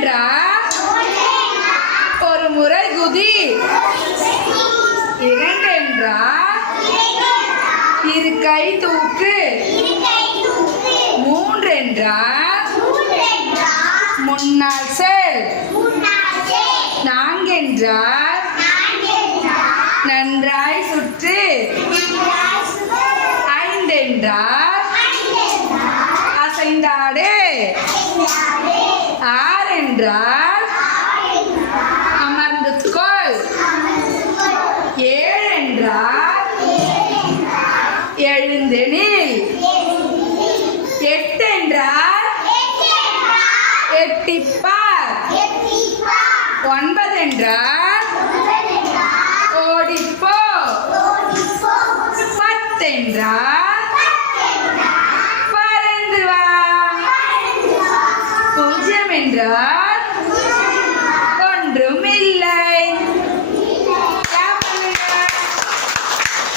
என்றால் ஒரு முறை குதி. 2 என்றால் இரு கை தூக்கு. 3 என்றால் முன்னால் செல். 4 என்றால் நன்றாய் சுற்று. 5 என்றால் அசைந்தாடு. 6 என்றால் அமர்ந்து கொள். 7 என்றால் எழுந்து நில். 8 என்றால் எட்டிப்பார். 9 என்றால் ஓடிப்போ. 10 என்றால்